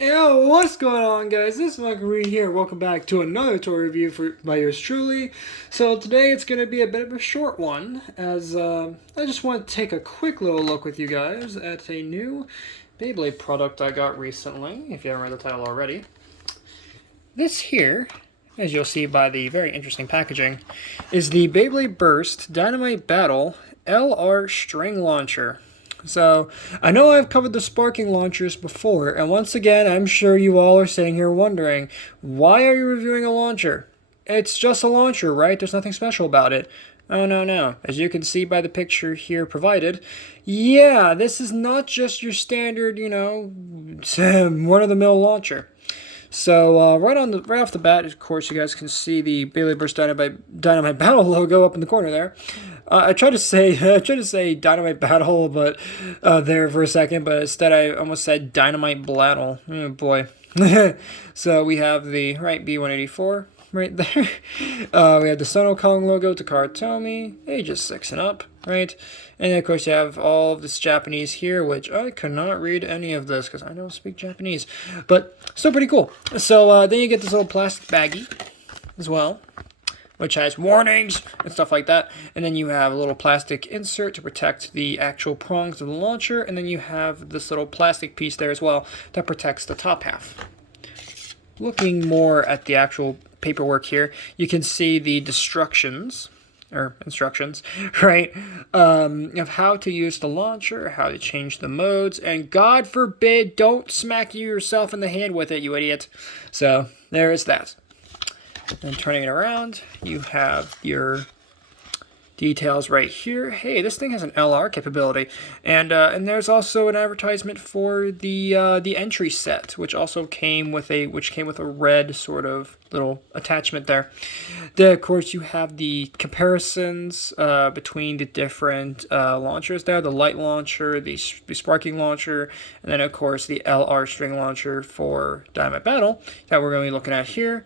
Yo, what's going on, guys? This is MRGang here. Welcome back to another toy review by yours truly. So today it's going to be a bit of a short one, as I just want to take a quick little look with you guys at a new Beyblade product I got recently, if you haven't read the title already. This here, as you'll see by the very interesting packaging, is the Beyblade Burst Dynamite Battle LR String Launcher. So, I know I've covered the sparking launchers before, and once again, I'm sure you all are sitting here wondering, why are you reviewing a launcher? It's just a launcher, right? There's nothing special about it. Oh, no, no. As you can see by the picture here provided, yeah, this is not just your standard, one-of-the-mill launcher. So right off the bat, of course, you guys can see the Beyblade Burst Dynamite Battle logo up in the corner there. I tried to say Dynamite Battle, but there for a second, but instead I almost said Dynamite Blattle. Oh boy. So we have the B184 right there. We have the Sono Kong logo, Takara Tomy, ages 6 and up, right? And then, of course, you have all of this Japanese here, which I could not read any of this because I don't speak Japanese. But still pretty cool. So then you get this little plastic baggie as well, which has warnings and stuff like that. And then you have a little plastic insert to protect the actual prongs of the launcher. And then you have this little plastic piece there as well that protects the top half. Looking more at the actual paperwork here, you can see the instructions, right, of how to use the launcher, how to change the modes, and God forbid, don't smack yourself in the hand with it, you idiot. So, there is that. And turning it around, you have your details right here. Hey, this thing has an LR capability, and there's also an advertisement for the entry set, which came with a red sort of little attachment there. Then, of course, you have the comparisons between the different launchers there: the light launcher, the sparking launcher, and then, of course, the LR string launcher for Dynamite Battle that we're going to be looking at here.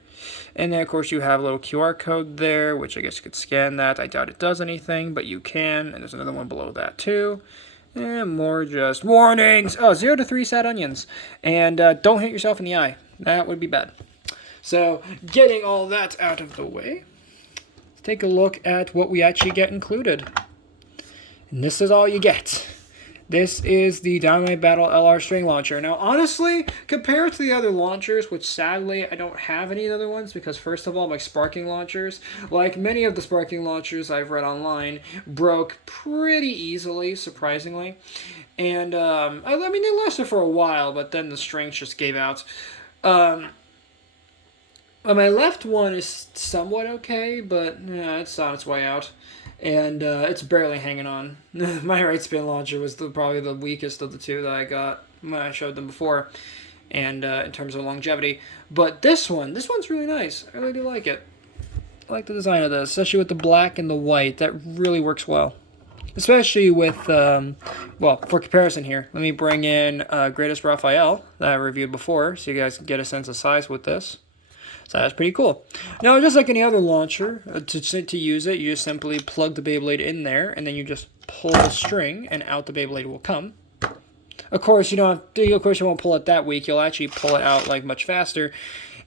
And then, of course, you have a little QR code there, which I guess you could scan that. I doubt it does anything, but you can. And there's another one below that, too. And more just warnings. Oh, 0 to 3 sad onions. And don't hit yourself in the eye. That would be bad. So, getting all that out of the way, let's take a look at what we actually get included. And this is all you get. This is the Dynamite Battle LR String Launcher. Now, honestly, compared to the other launchers, which sadly I don't have any other ones, because first of all, my sparking launchers, like many of the sparking launchers I've read online, broke pretty easily, surprisingly. And, I mean, they lasted for a while, but then the strings just gave out. My left one is somewhat okay, but it's on its way out. And it's barely hanging on. My right spin launcher was probably the weakest of the two that I got when I showed them before, and in terms of longevity. But this one's really nice. I really do like it. I like the design of this, especially with the black and the white. That really works well. Especially with, for comparison here, let me bring in Greatest Raphael that I reviewed before, so you guys can get a sense of size with this. So that's pretty cool. Now, just like any other launcher, to use it, you just simply plug the Beyblade in there, and then you just pull the string, and out the Beyblade will come. Of course, you won't pull it that weak. You'll actually pull it out like much faster.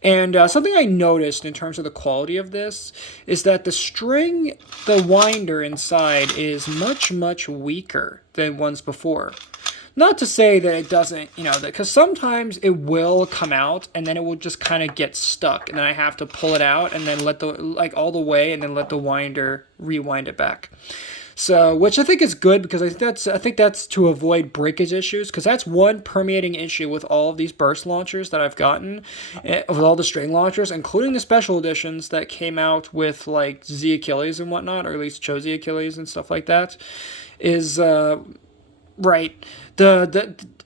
And something I noticed in terms of the quality of this is that the winder inside is much, much weaker than ones before. Not to say that it doesn't, because sometimes it will come out and then it will just kind of get stuck, and then I have to pull it out and then all the way, and then let the winder rewind it back. So, which I think is good, because I think that's to avoid breakage issues, because that's one permeating issue with all of these burst launchers that I've gotten, with all the string launchers, including the special editions that came out with like Z Achilles and whatnot, or at least Cho Z Achilles and stuff like that, is right.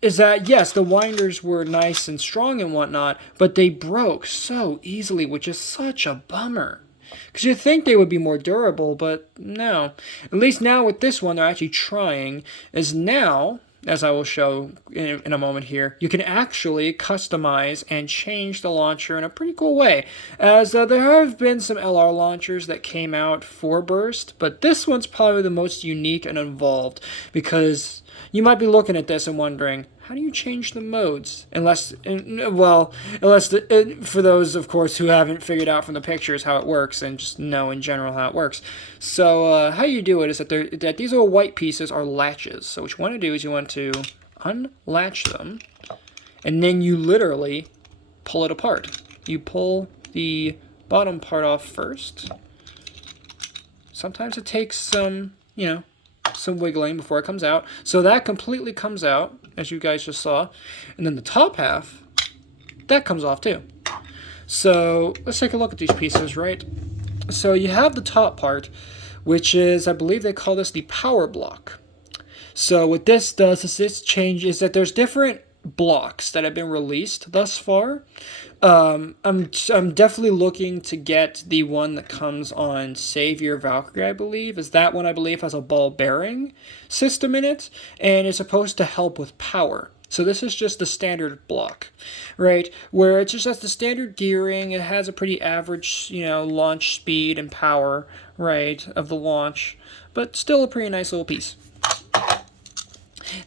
Is that, yes, the winders were nice and strong and whatnot, but they broke so easily, which is such a bummer. Because you'd think they would be more durable, but no. At least now with this one, they're actually trying, is now, as I will show in a moment here, you can actually customize and change the launcher in a pretty cool way. As there have been some LR launchers that came out for Burst, but this one's probably the most unique and involved, because you might be looking at this and wondering, how do you change the modes? Unless for those, of course, who haven't figured out from the pictures how it works and just know in general how it works. So how you do it is that these little white pieces are latches. So what you want to do is you want to unlatch them, and then you literally pull it apart. You pull the bottom part off first. Sometimes it takes some, some wiggling before it comes out. So that completely comes out, as you guys just saw. And then the top half, that comes off too. So let's take a look at these pieces, right? So you have the top part, which is, I believe they call this the power block. So what this does is this changes that there's different blocks that have been released thus far. I'm definitely looking to get the one that comes on Savior Valkyrie, I believe. Is that one, I believe, has a ball bearing system in it, and is supposed to help with power. So this is just the standard block, right? Where it just has the standard gearing. It has a pretty average, launch speed and power, right, of the launch, but still a pretty nice little piece.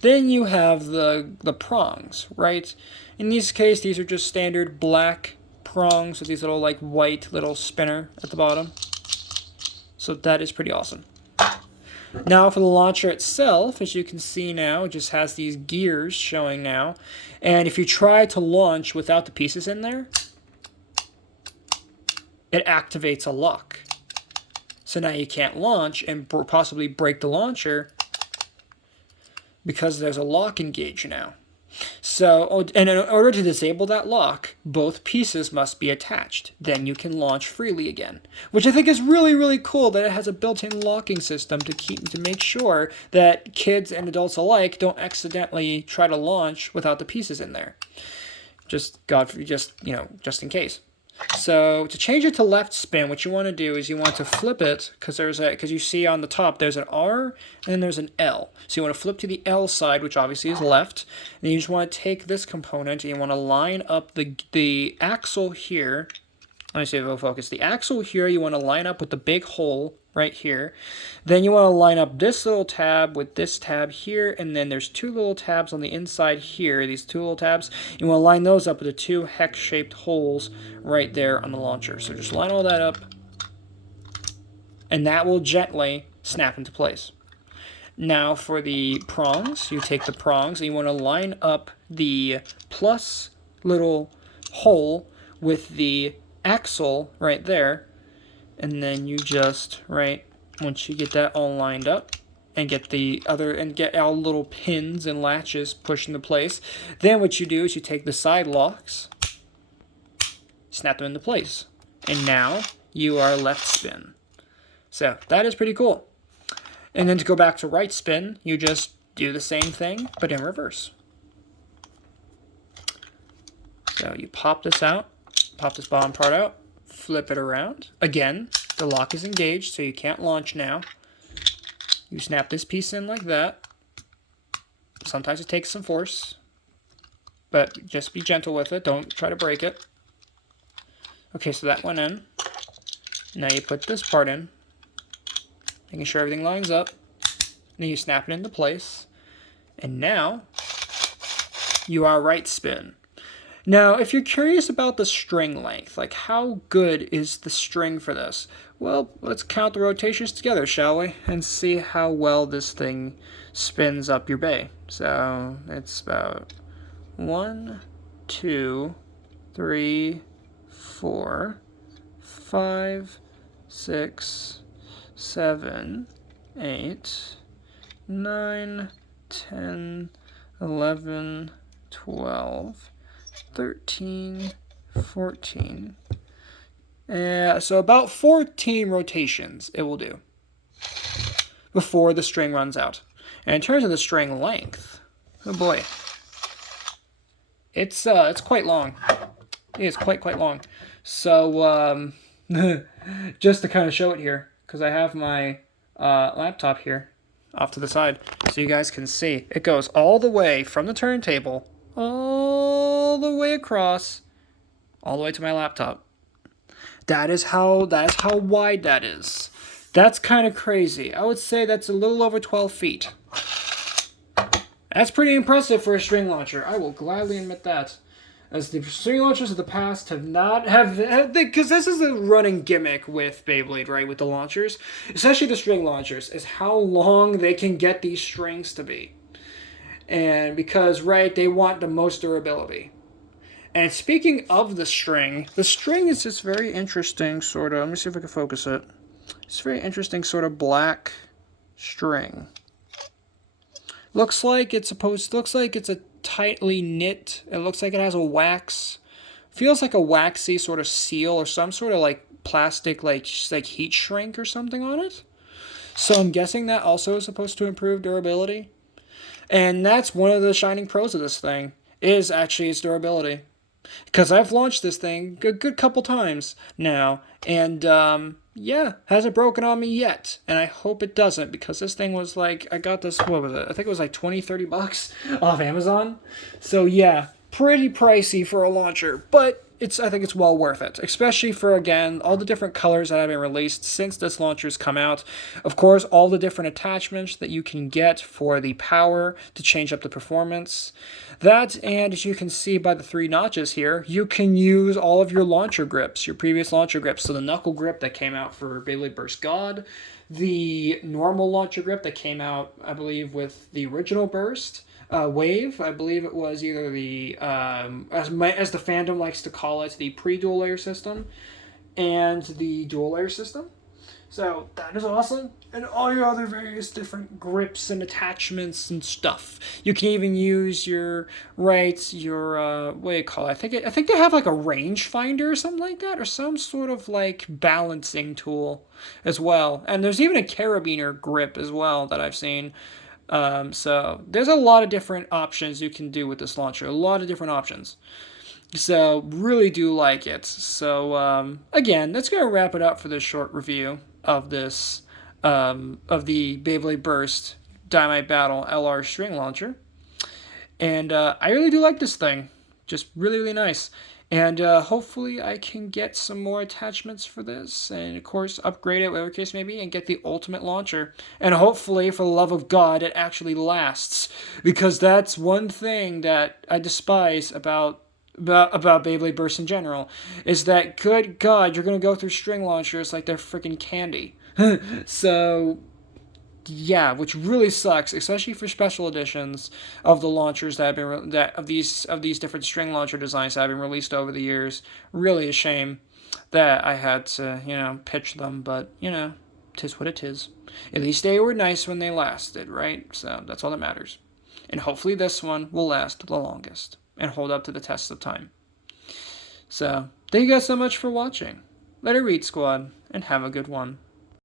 Then you have the prongs, right? In this case, these are just standard black prongs with these little white little spinner at the bottom. So that is pretty awesome. Now for the launcher itself, as you can see now, it just has these gears showing now. And if you try to launch without the pieces in there, it activates a lock. So now you can't launch and possibly break the launcher because there's a lock engaged now. So, and in order to disable that lock, both pieces must be attached. Then you can launch freely again, which I think is really, really cool that it has a built-in locking system to make sure that kids and adults alike don't accidentally try to launch without the pieces in there. Just in case. So to change it to left spin, what you want to do is you want to flip it because you see on the top there's an R and then there's an L. So you want to flip to the L side, which obviously is left. And you just want to take this component and you want to line up the axle here. Let me see if it'll focus. The axle here you want to line up with the big hole right here. Then you want to line up this little tab with this tab here, and then there's two little tabs on the inside here, these two little tabs. You want to line those up with the two hex-shaped holes right there on the launcher. So just line all that up, and that will gently snap into place. Now for the prongs, you take the prongs and you want to line up the plus little hole with the axle right there. And then you just, once you get that all lined up and get all the little pins and latches pushed into place, then what you do is you take the side locks, snap them into place. And now you are left spin. So that is pretty cool. And then to go back to right spin, you just do the same thing, but in reverse. So you pop this out, pop this bottom part out, flip it around. Again, the lock is engaged, so you can't launch now. You snap this piece in like that. Sometimes it takes some force, but just be gentle with it. Don't try to break it. Okay, so that went in. Now you put this part in, making sure everything lines up. Then you snap it into place. And now you are right spin. Now, if you're curious about the string length, how good is the string for this? Well, let's count the rotations together, shall we? And see how well this thing spins up your bay. So, it's about 1, 2, 3, 4, 5, 6, 7, 8, 9, 10, 11, 12, 13, 14. So about 14 rotations it will do before the string runs out. And in terms of the string length, oh boy, it's quite long. It's quite long. So just to kind of show it here, because I have my laptop here off to the side, so you guys can see it goes all the way from the turntable all the way across, all the way to my laptop. That's how wide that is. That's kind of crazy. I would say that's a little over 12 feet. That's pretty impressive for a string launcher. I will gladly admit that. As the string launchers of the past have not because this is a running gimmick with Beyblade, right? With the launchers, especially the string launchers, is how long they can get these strings to be, and because right, they want the most durability. And speaking of the string is this very interesting sort of. Let me see if I can focus it. It's very interesting sort of black string. Looks like it's a tightly knit. It looks like it has a wax. Feels like a waxy sort of seal or some sort of like plastic like heat shrink or something on it. So I'm guessing that also is supposed to improve durability. And that's one of the shining pros of this thing is actually its durability. Because I've launched this thing a good couple times now, and yeah, hasn't broken on me yet, and I hope it doesn't, because this thing was like, I got this, what was it? I think it was like $20-30 off Amazon. So yeah, pretty pricey for a launcher, but I think it's well worth it, especially for, again, all the different colors that have been released since this launcher's come out. Of course, all the different attachments that you can get for the power to change up the performance. That, and as you can see by the 3 notches here, you can use all of your launcher grips, your previous launcher grips. So the knuckle grip that came out for Beyblade Burst God, the normal launcher grip that came out, I believe, with the original Burst, Wave, I believe it was either the, as the fandom likes to call it, the pre-dual layer system and the dual layer system. So that is awesome. And all your other various different grips and attachments and stuff. You can even use your what do you call it? I think they have like a range finder or something like that, or some sort of like balancing tool as well. And there's even a carabiner grip as well that I've seen. So there's a lot of different options you can do with this launcher. A lot of different options. So really do like it. So again, that's gonna wrap it up for this short review of this of the Beyblade Burst Dynamite Battle LR string launcher. And I really do like this thing. Just really, really nice. And hopefully I can get some more attachments for this. And of course, upgrade it, whatever case may be, and get the ultimate launcher. And hopefully, for the love of God, it actually lasts. Because that's one thing that I despise about Beyblade Burst in general, is that, good God, you're going to go through string launchers like they're freaking candy. So, yeah, which really sucks, especially for special editions of the launchers that have been of these different string launcher designs that have been released over the years. Really a shame that I had to pitch them, but tis what it is. At least they were nice when they lasted, right? So that's all that matters. And hopefully this one will last the longest and hold up to the test of time. So thank you guys so much for watching. Let it read, squad, and have a good one.